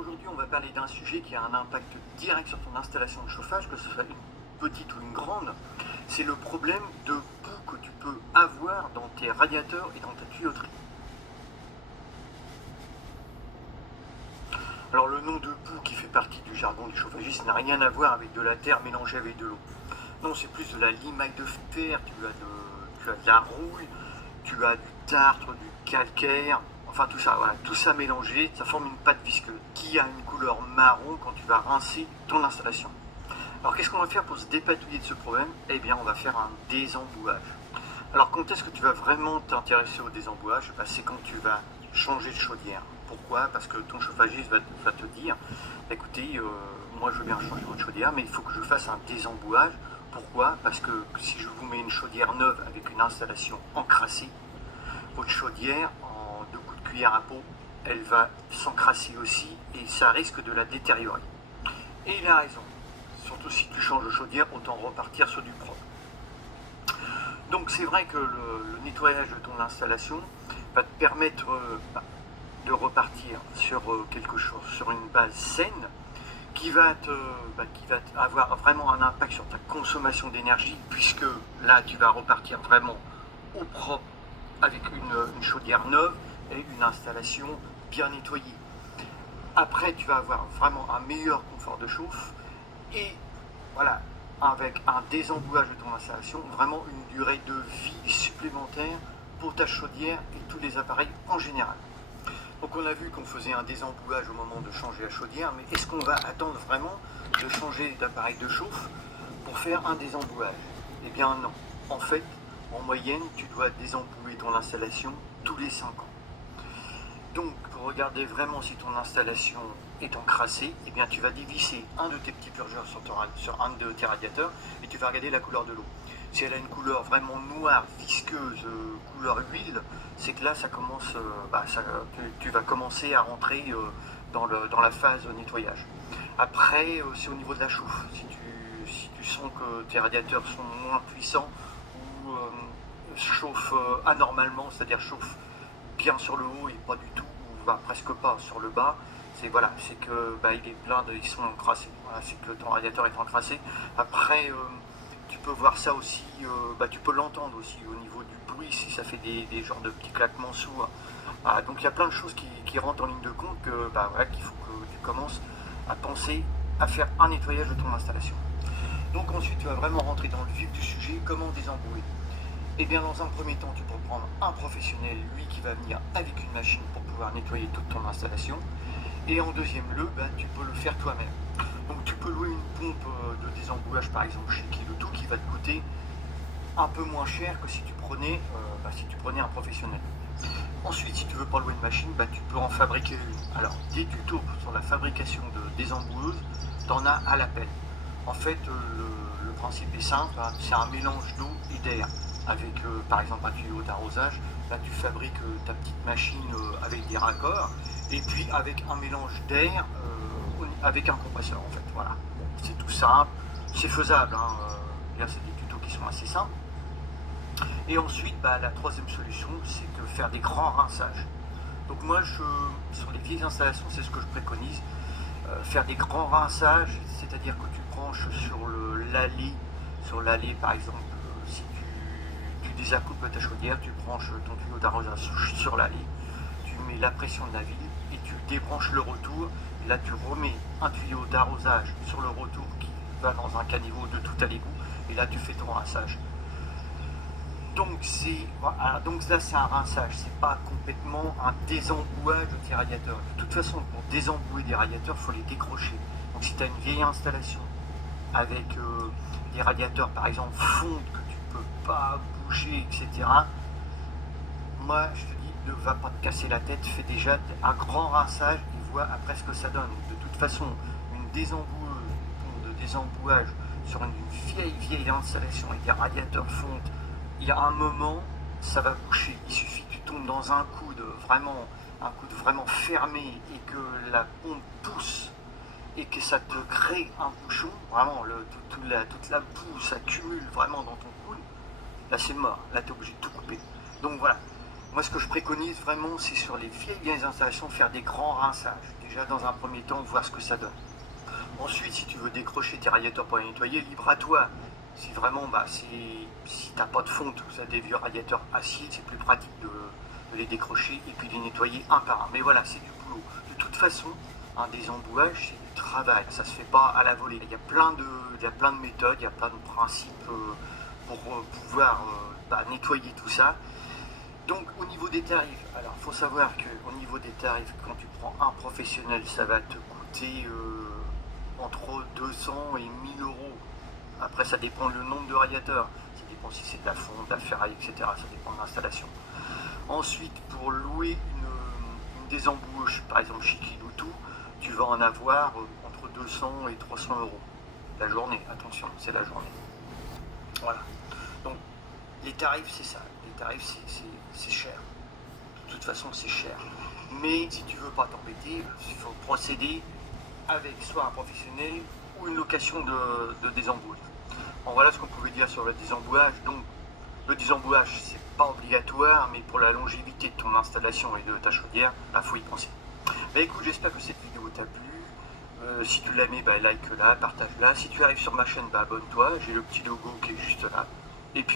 aujourd'hui, on va parler d'un sujet qui a un impact direct sur ton installation de chauffage, que ce soit une petite ou une grande. C'est le problème de boue que tu peux avoir dans tes radiateurs et dans ta tuyauterie. Alors le nom de boue qui fait partie du jargon du chauffagiste n'a rien à voir avec de la terre mélangée avec de l'eau. Non, c'est plus de la limaille de fer, tu as de la rouille, tu as du tartre, du calcaire, enfin tout ça, voilà, tout ça mélangé, ça forme une pâte visqueuse qui a une couleur marron quand tu vas rincer ton installation. Alors qu'est-ce qu'on va faire pour se dépatouiller de ce problème? Eh bien on va faire un désembouage. Alors quand est-ce que tu vas vraiment t'intéresser au désembouage? C'est quand tu vas changer de chaudière. Pourquoi? Parce que ton chauffagiste va te dire, écoutez, moi je veux bien changer votre chaudière, mais il faut que je fasse un désembouage. Pourquoi? Parce que si je vous mets une chaudière neuve avec une installation encrassée, votre chaudière, en 2 coups de cuillère à peau, elle va s'encrasser aussi et ça risque de la détériorer. Et il a raison. Surtout si tu changes de chaudière, autant repartir sur du propre. Donc c'est vrai que le nettoyage de ton installation va te permettre de repartir sur quelque chose, sur une base saine, qui va avoir vraiment un impact sur ta consommation d'énergie, puisque là tu vas repartir vraiment au propre avec une chaudière neuve et une installation bien nettoyée. Après tu vas avoir vraiment un meilleur confort de chauffe et voilà, avec un désembouage de ton installation, vraiment une durée de vie supplémentaire pour ta chaudière et tous les appareils en général. Donc on a vu qu'on faisait un désembouage au moment de changer la chaudière, mais est-ce qu'on va attendre vraiment de changer d'appareil de chauffe pour faire un désembouage? Eh bien non. En fait, en moyenne, tu dois désembouer ton installation tous les 5 ans. Donc pour regarder vraiment si ton installation est encrassée, eh bien tu vas dévisser un de tes petits purgeurs sur un de tes radiateurs et tu vas regarder la couleur de l'eau. Si elle a une couleur vraiment noire, visqueuse, couleur huile, c'est que là ça commence, tu vas commencer à rentrer dans la phase nettoyage. Après, c'est au niveau de la chauffe. Si tu sens que tes radiateurs sont moins puissants ou chauffent anormalement, c'est-à-dire chauffent bien sur le haut et pas du tout, ou presque pas sur le bas, c'est que il est plein ils sont encrassés. Voilà, c'est que ton radiateur est encrassé. Après, tu peux voir ça aussi, tu peux l'entendre aussi au niveau du bruit si ça fait des genres de petits claquements sourds. Donc il y a plein de choses qui rentrent en ligne de compte qu'il faut que tu commences à penser à faire un nettoyage de ton installation. Donc ensuite tu vas vraiment rentrer dans le vif du sujet, comment désembouer. Et bien dans un premier temps, tu peux prendre un professionnel, lui qui va venir avec une machine pour pouvoir nettoyer toute ton installation. Et en deuxième lieu, tu peux le faire toi-même. Donc tu peux louer une pompe de désembouage par exemple chez Kiloto qui va te coûter un peu moins cher que si tu prenais un professionnel. Ensuite, si tu veux pas louer une machine, tu peux en fabriquer une. Alors, des tutos sur la fabrication de désemboueuses, tu en as à l'appel. En fait, le principe est simple, hein, c'est un mélange d'eau et d'air. Avec par exemple un tuyau d'arrosage, là tu fabriques ta petite machine avec des raccords, et puis avec un mélange d'air avec un compresseur en fait. Voilà, c'est tout simple, c'est faisable, hein, là c'est des tutos qui sont assez simples. Et ensuite, la troisième solution, c'est de faire des grands rinçages. Donc moi, sur les vieilles installations, c'est ce que je préconise. Faire des grands rinçages, c'est-à-dire que tu branches sur l'allée par exemple, si tu désaccouples ta chaudière, tu branches ton tuyau d'arrosage sur l'allée, tu mets la pression de la ville et tu débranches le retour. Et là, tu remets un tuyau d'arrosage sur le retour qui va dans un caniveau de tout à l'égout et là, tu fais ton rinçage. Donc là c'est un rinçage, c'est pas complètement un désembouage de tes radiateurs. De toute façon, pour désembouer des radiateurs, il faut les décrocher. Donc si tu as une vieille installation avec des radiateurs par exemple fonte que tu peux pas bouger, etc. Moi je te dis, ne va pas te casser la tête, fais déjà un grand rinçage et vois après ce que ça donne. De toute façon, une désemboueuse, une pompe de désembouage sur une vieille installation avec des radiateurs fonte, il y a un moment, ça va boucher. Il suffit que tu tombes dans un coude vraiment fermé et que la pompe pousse et que ça te crée un bouchon, vraiment toute la boue s'accumule vraiment dans ton coude, là c'est mort, là tu es obligé de tout couper. Donc voilà, Moi, ce que je préconise vraiment, c'est sur les vieilles installations, faire des grands rinçages. Déjà, dans un premier temps, voir ce que ça donne. Ensuite, si tu veux décrocher tes radiateurs pour les nettoyer, libre à toi. Si vraiment, si t'as pas de fonte ou ça des vieux radiateurs acier, c'est plus pratique de les décrocher et puis de les nettoyer un par un. Mais voilà, c'est du boulot. De toute façon, un désembouage, c'est du travail. Ça se fait pas à la volée. Il y a plein de méthodes, il y a plein de principes pour pouvoir nettoyer tout ça. Donc au niveau des tarifs, alors il faut savoir qu'au niveau des tarifs, quand tu prends un professionnel, ça va te coûter entre 200 et 1000 euros. Après ça dépend le nombre de radiateurs, ça dépend si c'est de la fonte, de la ferraille, etc. Ça dépend de l'installation. Ensuite, pour louer une désembouche, par exemple chez Kiloutou, tu vas en avoir entre 200 et 300 euros. La journée, attention, c'est la journée. Voilà. Donc les tarifs, c'est ça. Les tarifs, c'est cher. De toute façon, c'est cher. Mais si tu veux pas t'embêter, il faut procéder avec soit un professionnel ou une location de désembouage. Bon, voilà ce qu'on pouvait dire sur le désembouage. Donc, le désembouage, c'est pas obligatoire, mais pour la longévité de ton installation et de ta chaudière, il faut y penser. Mais écoute, j'espère que cette vidéo t'a plu. Si tu l'as aimé, like-la, partage-la. Si tu arrives sur ma chaîne, abonne-toi. J'ai le petit logo qui est juste là.